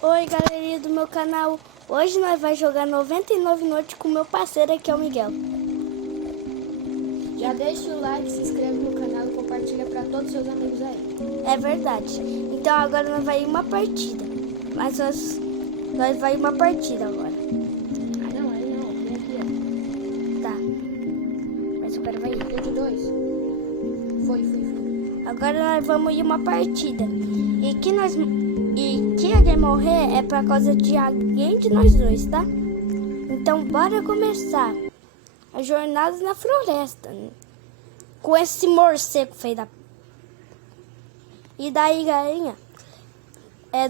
Oi, galerinha do meu canal. Hoje nós vamos jogar 99 noites com meu parceiro aqui, é o Miguel. Já deixa o like, se inscreve no canal e compartilha para todos os seus amigos aí. É verdade. Então agora nós vamos ir uma partida. Mas nós vamos ir uma partida agora. Aí não. Vem aqui, Tá. Mas o cara vai ir. ó. De dois. Foi. Agora nós vamos ir uma partida. E que alguém morrer é por causa de alguém de nós dois, tá? Então bora começar a jornada na floresta. Com esse morcego feio da... E daí, galerinha,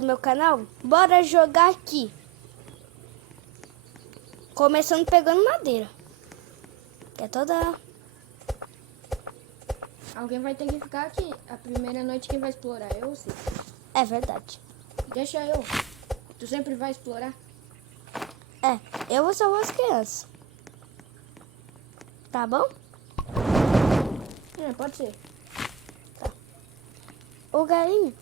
do meu canal, bora jogar aqui. Começando pegando madeira. Que é toda... Alguém vai ter que ficar aqui. A primeira noite quem vai explorar eu ou você? É verdade. Deixa eu. Tu sempre vai explorar? Eu vou salvar as crianças. Tá bom? Pode ser. O galinho,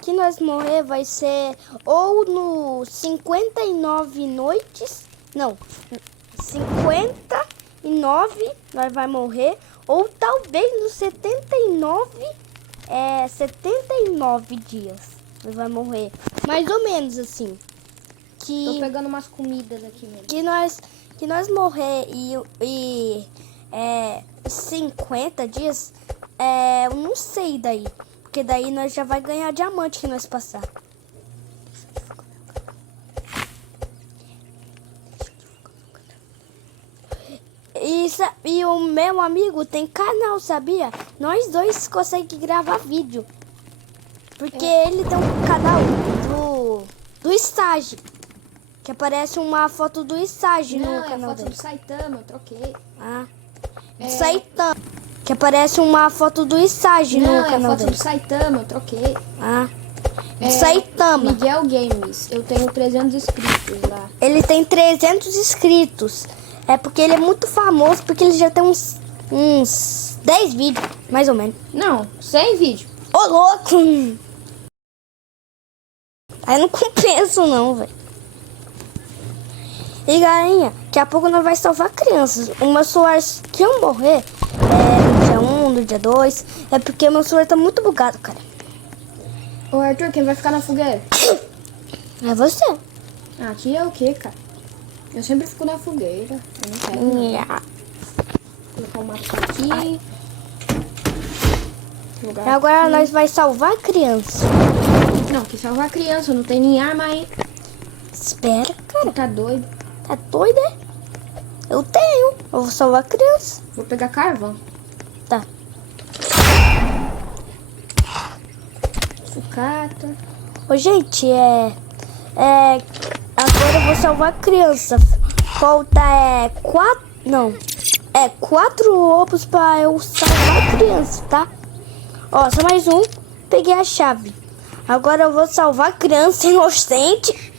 que nós morrer vai ser ou no 59 noites, não, 59 nós vai morrer, ou talvez no 79 dias nós vai morrer, mais ou menos assim. Tô pegando umas comidas aqui mesmo. Que nós morrer e 50 dias, eu não sei daí. Porque daí nós já vai ganhar diamante que nós passar. E o meu amigo tem canal, sabia? Nós dois conseguimos gravar vídeo. Porque ele tem um canal do estágio. Que aparece uma foto do estágio no canal dele. Não, é foto do Saitama, eu troquei. Do Saitama. Que aparece uma foto do estágio no canal dele. Não, é foto do Saitama, eu troquei. Do Saitama. Miguel Games, eu tenho 300 inscritos lá. Ele tem 300 inscritos. É porque ele é muito famoso, porque ele já tem uns 10 vídeos, mais ou menos. Não, 100 vídeos. Ô, louco! Aí não compensa não, velho. E galerinha, daqui a pouco nós vamos salvar crianças. O meu celular, que eu morrer, no dia 1, no dia 2, é porque meu celular tá muito bugado, cara. Ô Arthur, quem vai ficar na fogueira? É você. Aqui é o que, cara? Eu sempre fico na fogueira. Eu não quero não. Vou colocar o mapa aqui. E agora nós vamos salvar a criança. Não, que salvar a criança, não tem nem arma aí. Espera, cara. Tá doido? Tá doida? Eu tenho. Eu vou salvar a criança. Vou pegar carvão. Tá. Sucata. Ô, gente, agora eu vou salvar a criança. Falta 4 ovos pra eu salvar a criança, tá? Ó, só mais um. Peguei a chave. Agora eu vou salvar a criança inocente.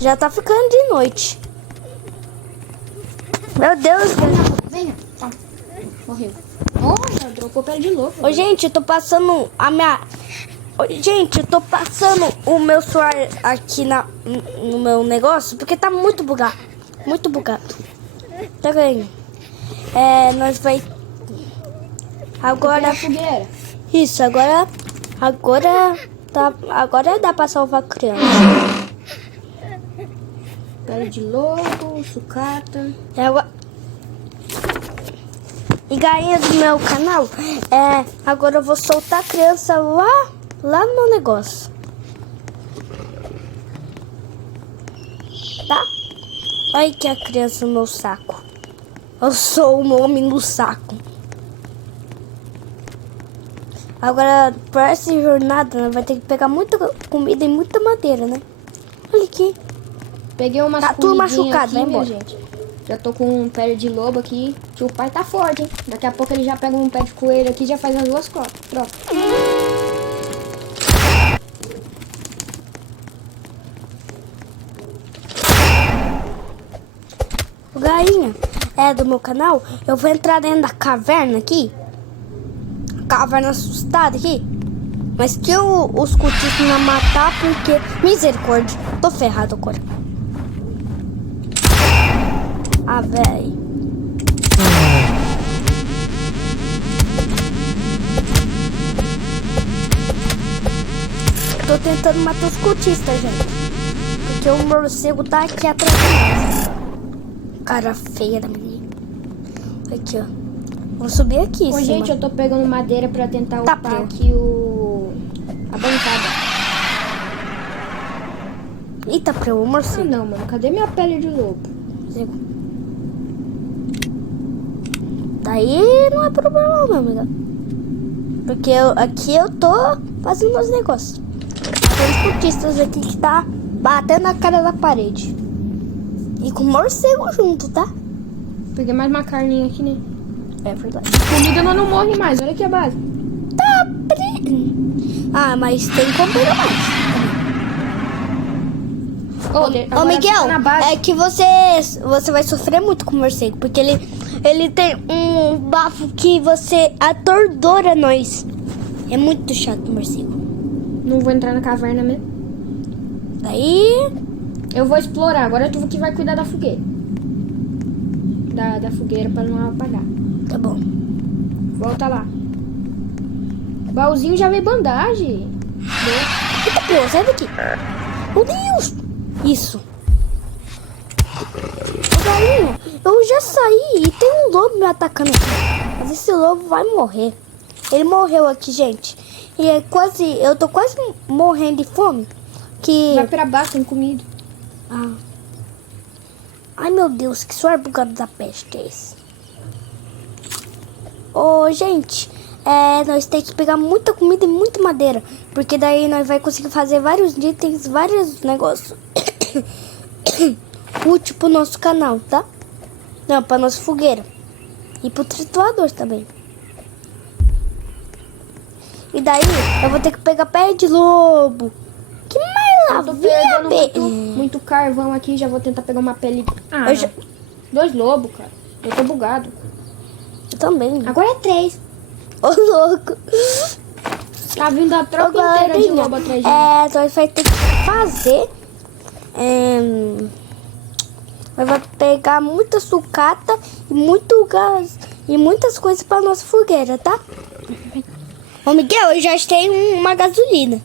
Já tá ficando de noite. Meu Deus. Venha. Ó, morreu. Olha, dropou pele de lobo. Ô, gente, eu tô passando Gente, eu tô passando o meu celular aqui no meu negócio, porque tá muito bugado. Muito bugado. Pega aí. Nós vai... Agora... Fogueira. Isso, agora dá pra salvar a criança. Pele de lobo, sucata. E galerinha do meu canal, agora eu vou soltar a criança lá no meu negócio. Tá? Olha que a criança no meu saco. Eu sou um homem no saco. Agora, para essa jornada, vai ter que pegar muita comida e muita madeira, né? Olha aqui. Peguei umas tá tudo machucado, aqui, vai minha embora. gente. Já tô com um pé de lobo aqui. Que o pai tá forte, hein? Daqui a pouco ele já pega um pé de coelho aqui e já faz as duas trocas. Galinha, do meu canal, eu vou entrar dentro da caverna aqui. Caverna assustada aqui. Mas que os cultistas não matar porque... Misericórdia. Tô ferrado agora. Ah, véi. Tô tentando matar os cultistas, gente. Porque o morcego tá aqui atrás de nós. Cara feia da menina. Aqui, ó. Vou subir aqui, Ô, gente, eu tô pegando madeira pra tentar Tá, upar aqui a bancada. Eita, o Ah, morcego. não, mano. Cadê minha pele de lobo? Daí não é problema, meu amigo. Porque aqui eu tô fazendo meus negócios. Tem os cultistas aqui que tá batendo na cara da parede. E com o morcego junto, tá? Peguei mais uma carninha aqui, né? É verdade. Comida não morre mais. Olha aqui a base. Tá Ah, mas tem como pegar mais. Ô, Miguel, na base. é que você vai sofrer muito com o morcego. Porque ele tem um bafo que você atordora nós. É muito chato o morcego. Não vou entrar na caverna mesmo. Daí... Eu vou explorar. Agora tu que vai cuidar da fogueira. Da fogueira pra não apagar. Tá bom. Volta lá. Baúzinho já veio bandagem. Eita, pô, sai daqui. Meu Deus. Isso. Ô, galinha, eu já saí e tem um lobo me atacando aqui. Mas esse lobo vai morrer. Ele morreu aqui, gente. E é quase... Eu tô quase morrendo de fome. Que... Vai pra baixo, tem comida. Ah. Ai, meu Deus, que suor bugado da peste é esse? Ô, gente, nós temos que pegar muita comida e muita madeira. Porque daí nós vai conseguir fazer vários itens, vários negócios útil pro nosso canal, tá? Não, pra nossa fogueira. E pro triturador também. E daí eu vou ter que pegar pé de lobo. Que Eu tô perdendo muito carvão aqui. Já vou tentar pegar uma pele. Ah, Eu já- 2 lobos, cara. Eu tô bugado. Eu também. Agora é 3. Ô, louco. Tá vindo a tropa inteira de lobo atrás de mim. Nós vai ter que fazer. Nós vamos pegar muita sucata e muito gás e muitas coisas para nossa fogueira, tá? Ô, Miguel, eu já tenho uma gasolina.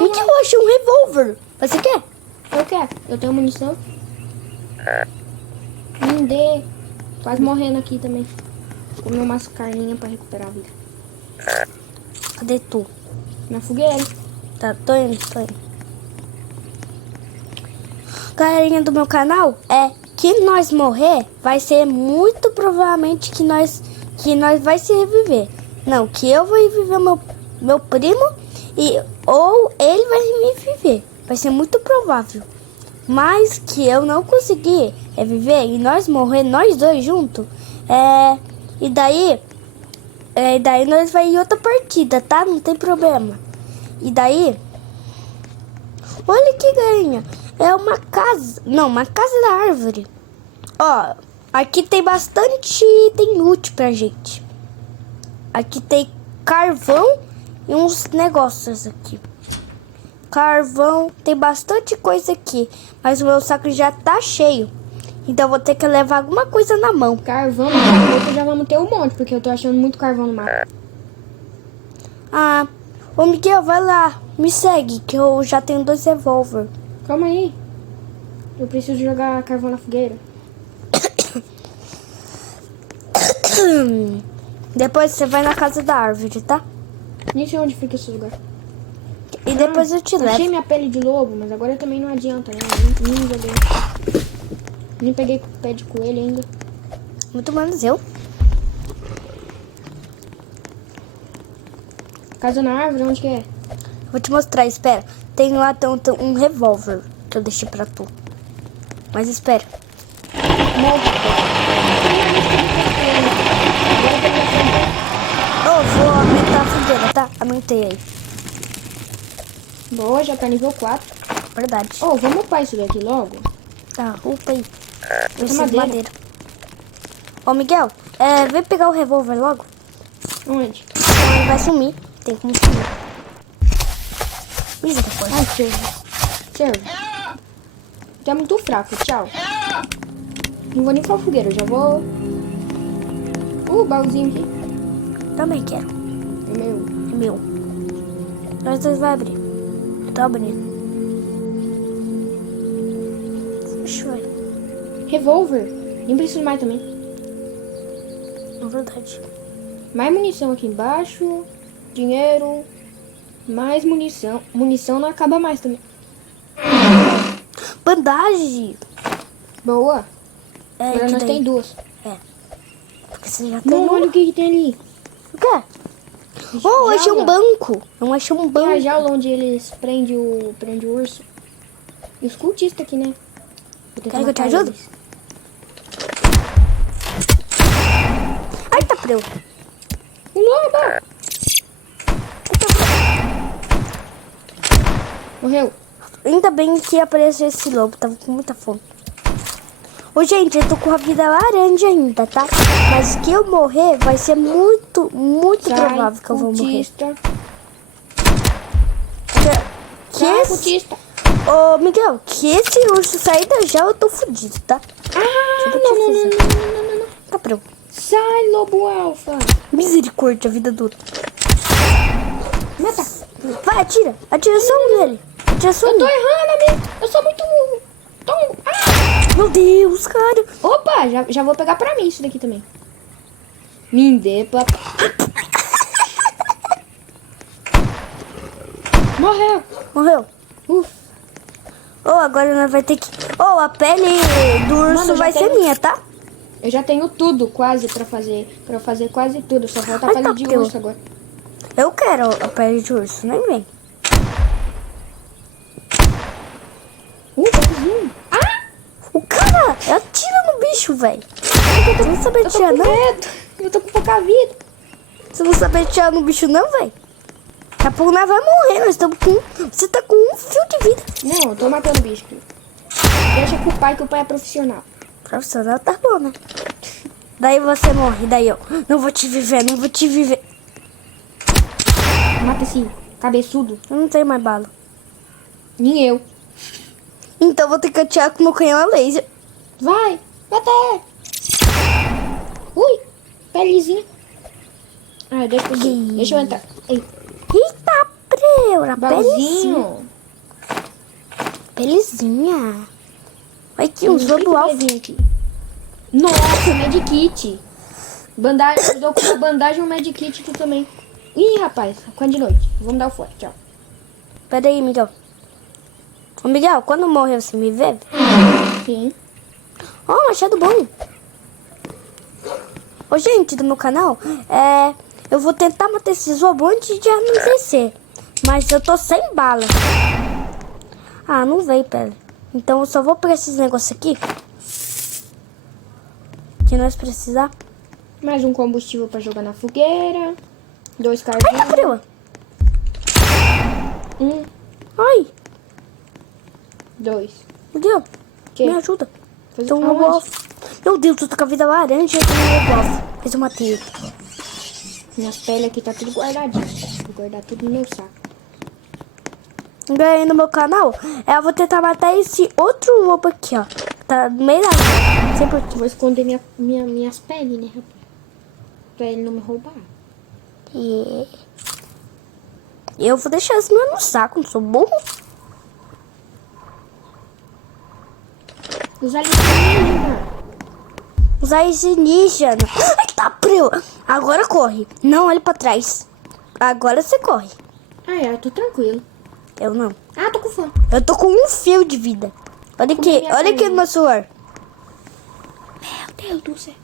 Miguel, eu achei um revólver. Você quer? Eu quero. Eu tenho munição. Me dê. Quase morrendo aqui também. Comer umas carninhas pra recuperar a vida. Cadê tu? Na fogueira. Tá, tô indo. Galerinha do meu canal, que nós morrer, vai ser muito provavelmente que nós vai se reviver. Não, que eu vou reviver meu primo ou ele vai me viver. Vai ser muito provável. Mas que eu não conseguir viver e nós morrer, nós dois juntos, e daí nós vai em outra partida, tá? Não tem problema. E daí, olha que galinha. É uma casa. Não, uma casa da árvore. Ó, aqui tem bastante item útil pra gente. Aqui tem carvão e uns negócios aqui. Carvão, tem bastante coisa aqui. Mas o meu saco já tá cheio. Então eu vou ter que levar alguma coisa na mão. Carvão, daqui já vamos ter um monte, porque eu tô achando muito carvão no mapa. Ah, ô Miguel, vai lá. Me segue, que eu já tenho 2 revólver. Calma aí. Eu preciso jogar carvão na fogueira. Depois você vai na casa da árvore, tá? Nem sei onde fica esse lugar. E depois eu te levo. Achei minha pele de lobo, mas agora também não adianta, né? Nem joguei. Nem peguei pé de coelho ainda. Muito menos eu. Casa na árvore, onde que é? Vou te mostrar, espera. Tem lá um revólver que eu deixei pra tu. Mas espera. Vou aumentar a fogueira, tá? Aumentei aí. Boa, já tá nível 4. Verdade. Vamos upar isso daqui logo? Tá, upa aí. Essa Preciso de madeira. Ô, Miguel, vem pegar o revólver logo. Onde? Então ele vai sumir. Tem como sumir. Misericórdia. Ai, serve. Tá muito fraco, tchau. Não vou nem pra fogueira, eu já vou... baúzinho aqui. Também quero. É meu. É meu. Nós dois vai abrir. Eu tô abrindo. Deixa eu ver. Revólver. Nem preciso mais também. Na verdade. Mais munição aqui embaixo. Dinheiro. Mais munição. Munição não acaba mais também. Bandagem. Boa. É, Agora que nós daí? tem duas. Porque você já tem Não, uma. olha o que tem ali. O quê? Oh, eu achei um banco. Eu achei um É a banco. jaula onde eles prendem o urso. E os cultistas aqui, né? Vou tentar Quer que eu te matar ajude? eles. Ai, tá preu. Um lobo! Morreu. Ainda bem que apareceu esse lobo. Tava com muita fome. Ô, gente, eu tô com a vida laranja ainda, tá? Mas que eu morrer vai ser muito Sai, provável que eu vou morrer. cultista. Que Sai, esse... cultista. Ô, Miguel, que esse urso sair da jaula, eu tô fudido, tá? Ah, Deixa eu te não. fazer. Tá preu. Sai, lobo alfa. Misericórdia, vida dura. Mata. Vai, atira. Atira só um nele. Atira só Eu um. tô errando, amigo. Eu sou muito... Meu Deus, cara. Opa, já vou pegar pra mim isso daqui também. Me dê, papai. Morreu. Morreu. Ufa. Ô, agora nós vai ter que... Ô, a pele do urso Mano, eu já vai ser tenho- minha, tá? Eu já tenho tudo quase pra fazer. Pra fazer quase tudo. Só falta a Ai, pele tá de teu. urso agora. Eu quero a pele de urso, nem vem. Bonzinho. O cara atira no bicho, velho. Você não sabe Eu tô atirar, com não? medo. Eu tô com pouca vida. Você não sabe atirar no bicho, não, velho? Daqui a pouco nós vai morrer. Nós estamos com... Você tá com um fio de vida. Não, eu tô matando o bicho aqui. Deixa com o pai, que o pai é profissional. Profissional tá bom, né? Daí você morre. Daí eu... Não vou te viver, não vou te viver. Mata esse cabeçudo. Eu não tenho mais bala. Nem eu. Então vou ter que atirar com meu canhão a laser. Vai. Mata. Ui. Pelezinha. Ah, deixa eu entrar. Ei, Eita, preura. Pelezinha. baúzinho. Pelezinha. Olha aqui, uns lobo alfa. Aqui. Nossa, medkit. Bandagem, eu dou com bandagem e um medkit aqui também. Ih, rapaz, quando de noite. Vamos dar o fora, tchau. Pera aí, Miguel. Ô, Miguel, quando morrer você me vê? Sim. Ó, machado bom. Ô, gente do meu canal, eu vou tentar matar esses robôs antes de anoitecer. Mas eu tô sem bala. Ah, não veio, pera. Então eu só vou pegar esses negócios aqui. Que nós precisar. Mais um combustível pra jogar na fogueira. 2 Ai, tá cardinhos. frio. Ai, 2. Miguel, Que? me ajuda. Fazer Tem um aonde? robô alfa. Meu Deus, eu tô com a vida laranja e eu tenho um robô alfa. Mas eu matei ele. Minhas peles aqui tá tudo guardadinho. Vou guardar tudo no meu saco. Ganhei no meu canal. Eu vou tentar matar esse outro lobo aqui, ó. Tá no meio da rua. Sei por quê. Vou esconder minhas peles, né, rapaz? Pra ele não me roubar. E eu vou deixar esse meu no saco, não sou burro. Os alienígenas. Os alienígenas. Ai, tá frio. Agora corre. Não olhe pra trás. Agora você corre. Ah, eu tô tranquilo. Eu não. Ah, tô com fome. Eu tô com um fio de vida. Olha aqui, minha olha aqui no meu celular. Meu Deus do céu.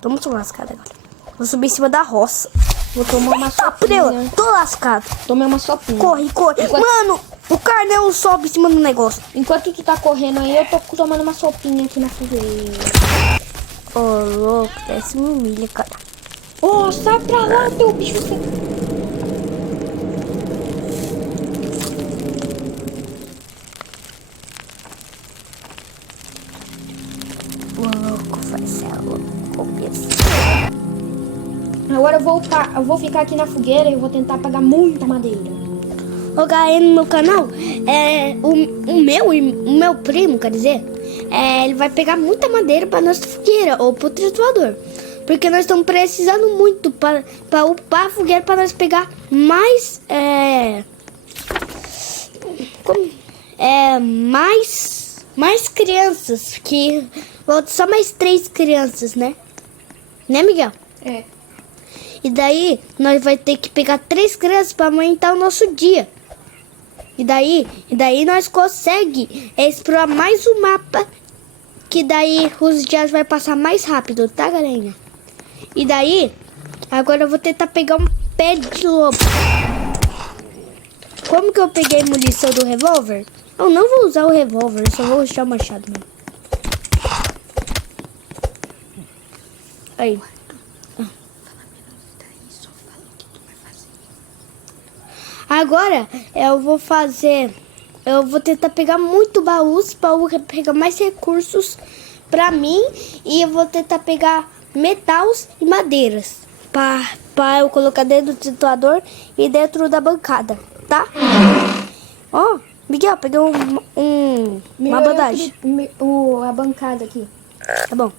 Tô muito lascado agora. Vou subir em cima da roça. Vou tomar uma Tá frio. sopinha. Tô lascado. Tomei uma sopinha. Corre, corre. Enquanto- Mano, o carnel sobe em cima do negócio. Enquanto tu tá correndo aí, eu tô tomando uma sopinha aqui na fogueira. Ô, louco, desce me humilha, cara. Ô, sai pra lá, teu bicho. O louco vai ser louco. Agora eu vou ficar aqui na fogueira e eu vou tentar pegar muita madeira. Ô, galera, no meu canal, o meu primo, quer dizer, ele vai pegar muita madeira pra nossa fogueira ou pro triturador. Porque nós estamos precisando muito para upar a fogueira para nós pegar mais, mais crianças, que falta só mais 3 crianças, né? Né, Miguel? É. E daí nós vai ter que pegar 3 crianças para aumentar o nosso dia. E daí nós consegue explorar mais o mapa, que daí os dias vai passar mais rápido, tá, galerinha? E daí, agora eu vou tentar pegar um pé de lobo. Como que eu peguei munição do revólver? Eu não vou usar o revólver, eu só vou usar o machado mesmo. Aí. Agora eu vou tentar pegar muito baús para pegar mais recursos para mim, e eu vou tentar pegar metais e madeiras para eu colocar dentro do triturador e dentro da bancada, tá? Ó, Miguel, peguei uma bandagem. A bancada aqui. Tá bom.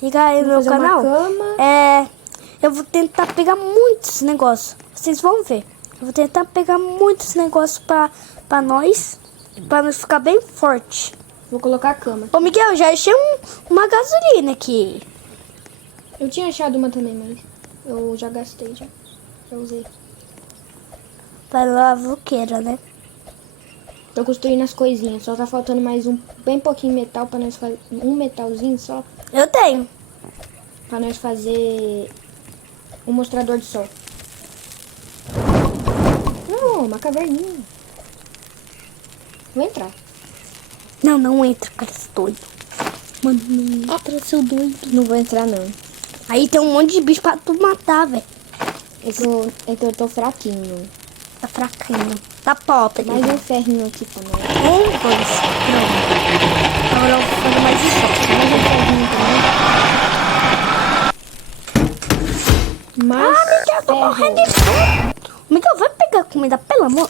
Liga aí no meu fazer uma canal. cama. Eu vou tentar pegar muitos negócios. Vocês vão ver. Eu vou tentar pegar muitos negócios pra nós ficar bem forte. Vou colocar a cama. Ô, Miguel, já achei uma gasolina aqui. Eu tinha achado uma também, mas eu já gastei, já usei. Para a vulqueira, né? Tô construindo as coisinhas, só tá faltando mais bem pouquinho metal pra nós fazer, um metalzinho só, Eu tenho. pra nós fazer um mostrador de sol. Não, uma caverninha. Vou entrar. Não entra, cara, seu doido. Mano, não entra, seu doido. Não vou entrar, não. Aí tem um monte de bicho pra tu matar, velho. É que eu tô fraquinho. Tá fraquinho. Tá pobre. Mais um ferrinho aqui também. 1, 2. Pronto. Agora eu vou fazer mais isso. Mais um ferrinho também. Mais Miguel, tô morrendo de fome. Miguel, vai pegar comida, pelo amor.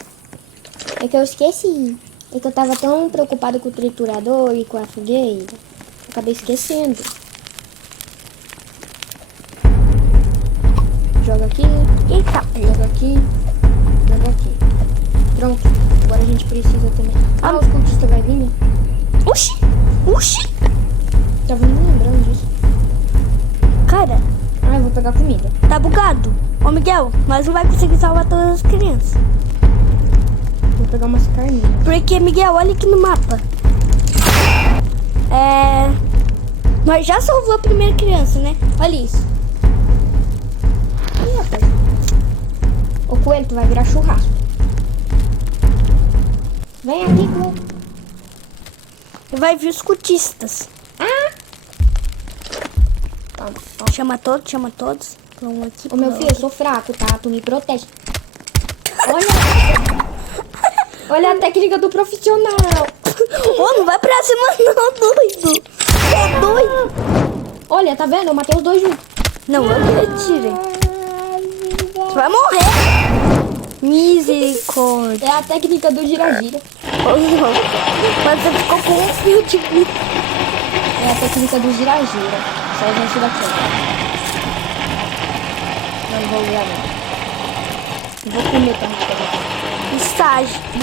É que eu esqueci. É que eu tava tão preocupado com o triturador e com a fogueira. Acabei esquecendo. Joga aqui. Eita, Joga aqui. Joga aqui. Pronto. Agora a gente precisa também. Os cultistas vai vir, né? Oxi. Tava nem lembrando disso. Cara, Eu vou pegar comida. tá bugado. Ô, Miguel, nós não vai conseguir salvar todas as crianças. Vou pegar umas carninhas. Porque, Miguel, olha aqui no mapa. Nós já salvou a primeira criança, né? Olha isso. Ih, rapaz. Ô, coelho, tu vai virar churrasco. Vem aqui, coelho. Vai vir os cultistas. Chama todos. Vamos aqui. Ô, meu filho, eu sou fraco, tá? Tu me protege. Olha a técnica do profissional. Ô, não vai pra cima não, doido. É doido. Olha, tá vendo? Eu matei os dois juntos. Não, eu me retirei. Você vai morrer. Misericórdia. É a técnica do gira-gira. Mas você ficou com um fio de vida. É a técnica do gira-gira. Só a gente daqui. Não vou usar não. Vou comer também.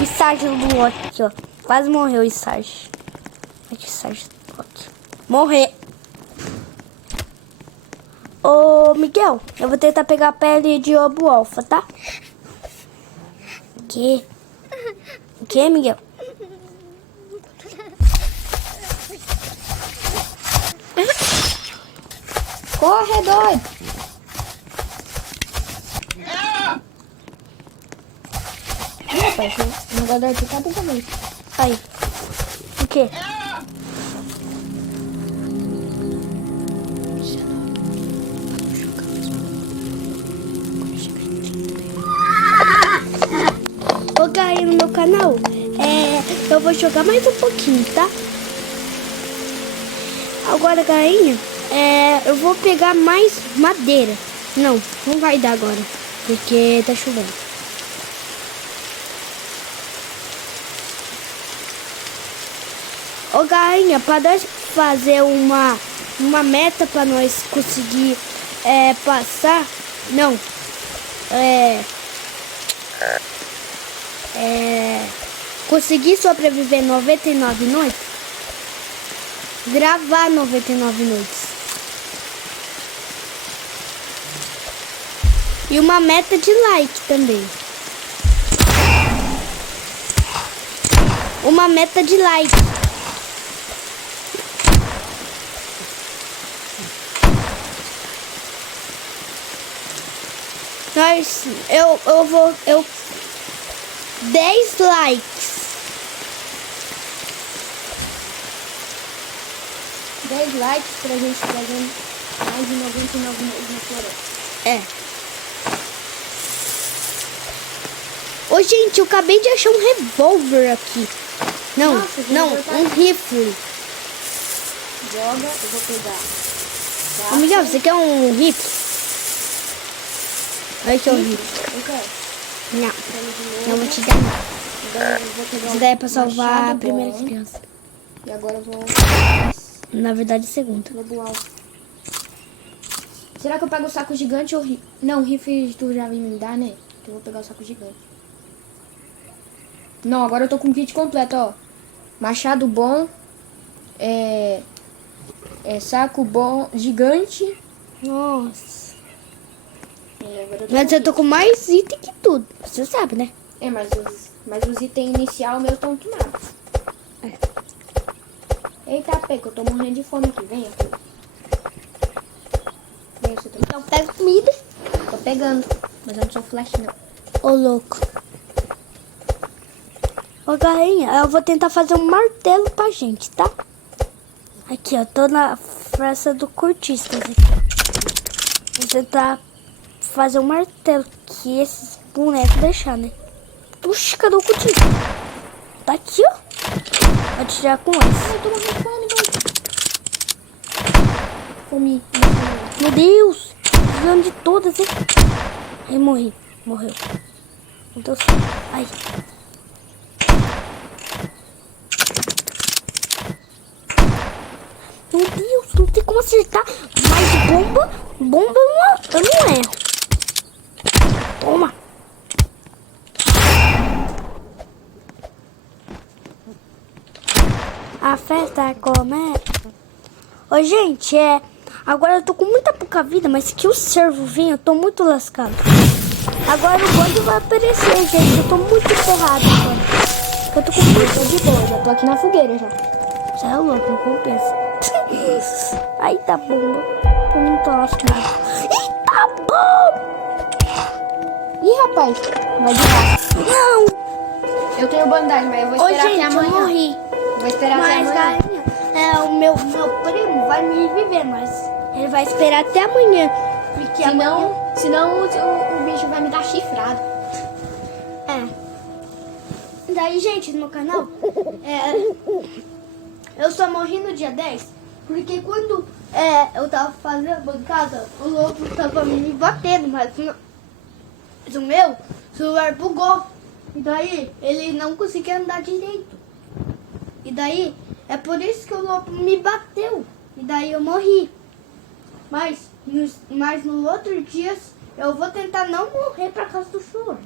Estágio do Loki, ó. Quase morreu o estágio. Aqui, estágio do Loki. Morrer. Ô, Miguel, eu vou tentar pegar a pele de lobo alfa, tá? O que, Miguel? Corre, doido! Rapaz, o jogador aqui tá bugando. Aí. O quê? Ô, galera, no meu canal, eu vou jogar mais um pouquinho, tá? Agora, galerinha, Eu vou pegar mais madeira. Não vai dar agora, porque tá chovendo. Ô, Gainha, para nós fazer uma meta para nós conseguir passar, não, conseguir sobreviver 99 noites, gravar 99 noites. E uma meta de like também. Uma meta de like. Eu 10 likes. 10 likes pra gente fazer mais de 99 meses na floresta. Ô, gente, eu acabei de achar um revólver aqui. Não, Nossa, um rifle. Joga, eu vou pegar. Tá? Ô, Miguel, você quer um rifle? Olha aqui o rifle. Eu quero. Não vou te dar nada. Agora eu vou pegar Isso daí é pra salvar a machado primeira bom. criança. E agora eu vou... Na verdade, a segunda. Lobo alto. Será que eu pego o saco gigante ou rifle? Não, rifle tu já vem me dar, né? Então eu vou pegar o saco gigante. Não, agora eu tô com o kit completo, ó. Machado bom. Saco bom, gigante. Nossa. Agora eu tô Mas com eu tô com mais item que tudo. Você sabe, né? mas os itens inicial meus estão queimados. Eita, Peca, eu tô morrendo de fome aqui. Vem aqui. Vem, você também. Então pega comida. Tô pegando, mas eu não sou flash, não. Ô, louco. Ô, Gainha, eu vou tentar fazer um martelo pra gente, tá? Aqui, ó. Tô na festa do Cortistas aqui. Vou tentar fazer um martelo que esses bonecos deixar, né? Puxa, cadê o Cortista? Tá aqui, ó. Vou tirar com esse. Eu tô morrendo de fome, Comi. Meu Deus. Desviando de todas, hein? Aí morri. Morreu. Meu Deus. Ai. Meu Deus, não tem como acertar. Mas bomba eu não erro. Toma. A festa começa. Ô, gente, agora eu tô com muita pouca vida, mas que o servo vir, eu tô muito lascado. Agora o bando vai aparecer, gente. Eu tô muito ferrado agora. Eu tô com Tô de boa, já tô aqui na fogueira já. Você é louco, não compensa. Ai, tá bomba. Tô muito lascado. Ih, tá bom. Ih, rapaz, vai de lá. Não. Eu tenho bandagem, mas eu vou Ô, esperar gente, até eu amanhã. morri. Vou esperar até Mas, amanhã. galinha, o meu primo vai me viver, mas ele vai esperar até amanhã. Porque amanhã... Senão o bicho vai me dar chifrado. Daí, gente, no meu canal, eu só morri no dia 10, porque quando eu tava fazendo a bancada, o lobo tava me batendo, mas o meu celular bugou. E daí, ele não conseguia andar direito. E daí, é por isso que o lobo me bateu. E daí eu morri. Mas no outro dia, eu vou tentar não morrer por causa do choro.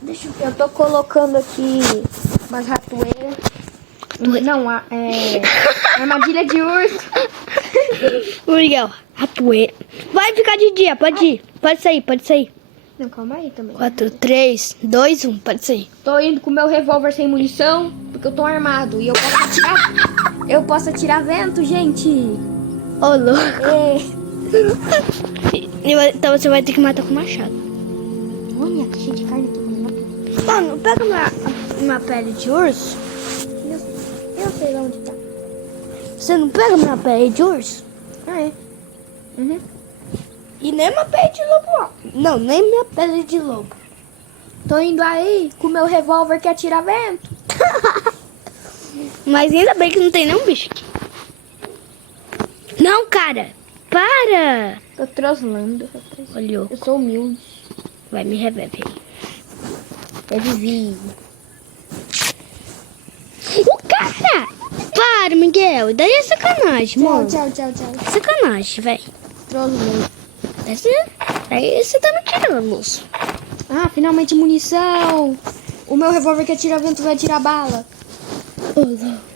Deixa Eu tô colocando aqui umas ratoeiras. Não, armadilha de urso. Miguel, ratoeira. Vai ficar de dia, pode ir. Pode sair. Não, calma aí também. 4, 3, 2, 1, pode sair. Tô indo com meu revólver sem munição, porque eu tô armado. E eu posso atirar vento, gente. Ô, louco. Então você vai ter que matar com machado. Olha, tá cheio de carne aqui. Mano, pega uma pele de urso. Eu sei lá onde tá. Você não pega uma pele de urso? Ah, é. Uhum. E nem uma pele de lobo. Não, nem minha pele de lobo. Tô indo aí com meu revólver que atira vento. Mas ainda bem que não tem nenhum bicho aqui. Não, cara. Para. Tô troslando, rapaz. Olhou. Eu sou humilde. Vai, me revive aí. Deve vir. O cara! Para, Miguel. Daí é sacanagem, Tchau, mano. tchau. Sacanagem, velho. Troslando. Daí você tá me tirando, moço. Ah, finalmente munição. O meu revólver que atira vento vai atirar bala. Ô, louco.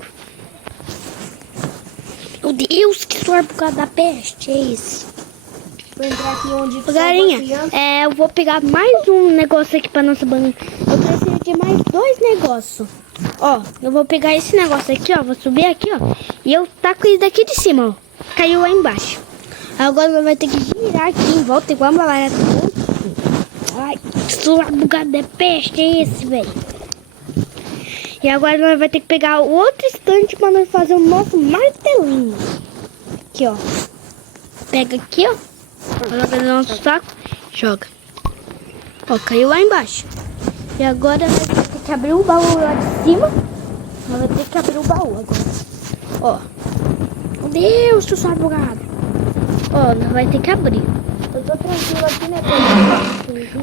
Meu Deus, que suor por causa da peste é esse? Vou entrar aqui onde Ô, Galinha, eu vou pegar mais um negócio aqui pra nossa banca. Eu preciso de mais 2 negócios. Ó, eu vou pegar esse negócio aqui, ó. Vou subir aqui, ó. E eu taco ele daqui de cima, ó. Caiu lá embaixo. Agora vai ter que girar aqui em volta, igual uma barata. Ai, que suor bugado de peste é esse, velho? E agora nós vai ter que pegar outro estante pra nós fazer o nosso martelinho. Aqui, ó. Pega aqui, ó. Coloca no nosso saco. Joga. Ó, caiu lá embaixo. E agora nós vamos ter que abrir o baú lá de cima. Nós vamos ter que abrir o baú agora. Ó. Meu Deus, que suor bugado. Ó, nós vai ter que abrir. Eu tô tranquilo aqui, né?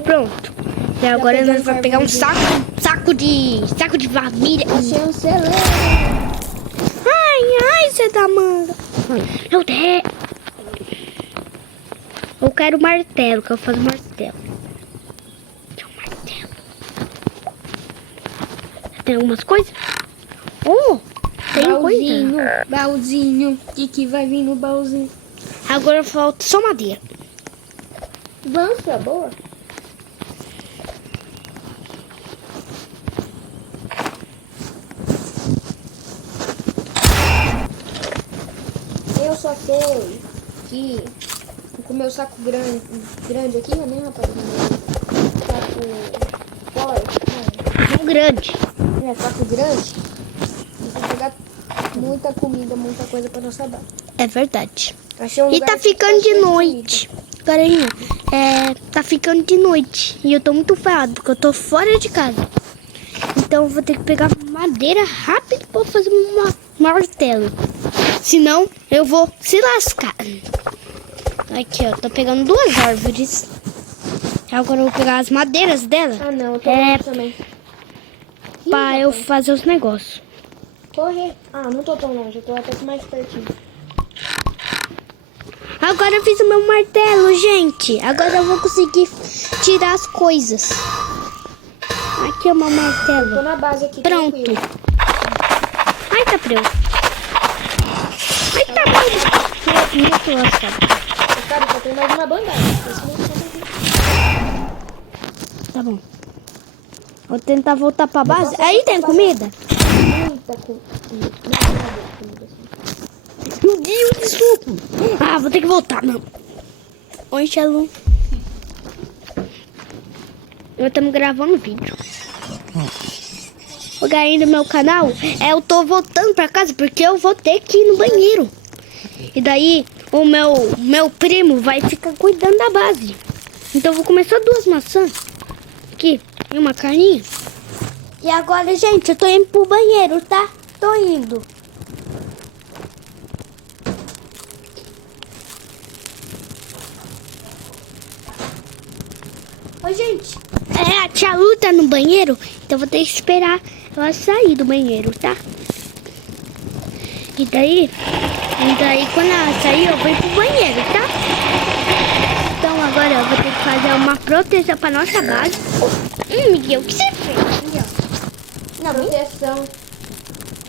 Pronto. E agora nós vamos pegar um saco de família. Achei um celeiro. Ai, você tá manga. Meu Deus. Eu quero martelo, que eu faço martelo. Quer um martelo? Tem algumas coisas? Oh, tem Baúzinho, coisa. baúzinho. O que vai vir no baúzinho? Agora falta só madeira. Lança, boa. Eu só sei que com o meu saco grande aqui, né, rapaz? Saco forte, Um grande. né? Saco grande. Vou pegar muita comida, muita coisa pra nossa base. É verdade. Achei um E lugar tá que ficando de cheio noite. Galinha, tá ficando de noite. E eu tô muito ferrado, porque eu tô fora de casa. Então eu vou ter que pegar madeira rápido pra fazer um martelo. Senão eu vou se lascar. Aqui, ó. Tô pegando 2 árvores. Agora eu vou pegar as madeiras dela. Ah, não, eu tô longe também. Pra eu fazer os negócios. Corre. Ah, não tô tão longe, eu tô até mais pertinho. Agora eu fiz o meu martelo, gente. Agora eu vou conseguir tirar as coisas. Aqui é o meu Tô martelo. na base aqui, Pronto. tranquilo. Ai, tá preso. Ai, tá preso. Muito lascado. Cara, só tem mais uma bandagem. Tá bom. Vou tentar voltar pra base. Aí tem comida? Muita comida. Meu Deus, desculpa. Ah, vou ter que voltar, não. Oi, Shalom. Estamos gravando vídeo. O galerinha do meu canal, eu tô voltando pra casa porque eu vou ter que ir no banheiro. E daí, o meu primo vai ficar cuidando da base. Então eu vou comer só 2 maçãs. Aqui, e uma carninha. E agora, gente, eu tô indo pro banheiro, tá? Tô indo. Oi, gente. A tia Lu tá no banheiro, então eu vou ter que esperar ela sair do banheiro, tá? E daí quando ela sair, eu vou pro banheiro, tá? Então agora eu vou ter que fazer uma proteção pra nossa base. Miguel, o que você fez, Miguel? Não, proteção.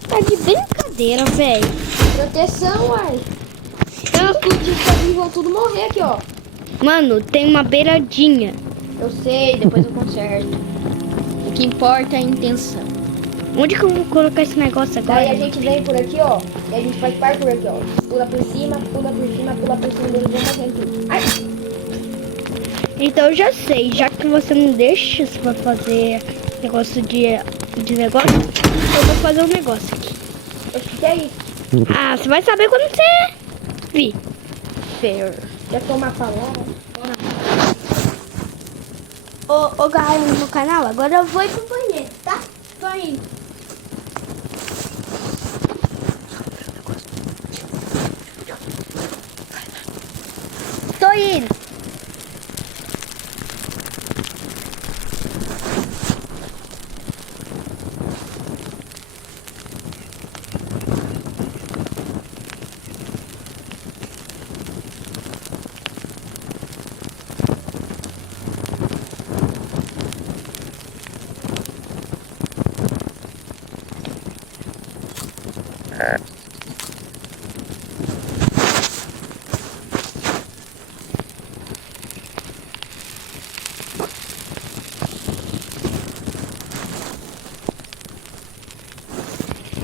Tá de brincadeira, velho. Proteção, uai. Os vão tudo morrer aqui, ó. Mano, tem uma beiradinha. Eu sei, depois eu conserto. O que importa é a intenção. Onde que eu vou colocar esse negócio agora? Daí a gente vem por aqui, ó. E a gente faz parkour aqui, ó. Pula por cima, pula por cima, pula por cima. Eles vão morrendo. Ai! Então eu já sei, já que você não deixa você vai fazer negócio de negócio, eu vou fazer um negócio aqui. O que é isso? Ah, você vai saber quando você vir. Fair. Quer tomar palavra? Ô, galera no meu canal, agora eu vou ir pro banheiro, tá? Tô indo. ele.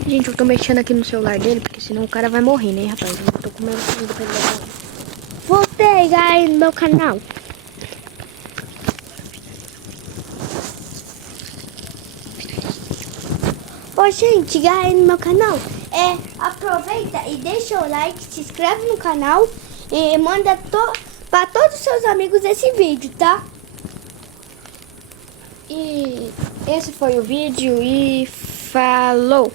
Gente, eu tô mexendo aqui no celular dele, porque senão o cara vai morrer, né, rapaz? Eu tô comendo comida pra ele morrer. Voltei aí no meu canal. Ô, gente, aí no meu canal. Aproveita e deixa o like, se inscreve no canal e manda pra todos os seus amigos esse vídeo, tá? E esse foi o vídeo e falou!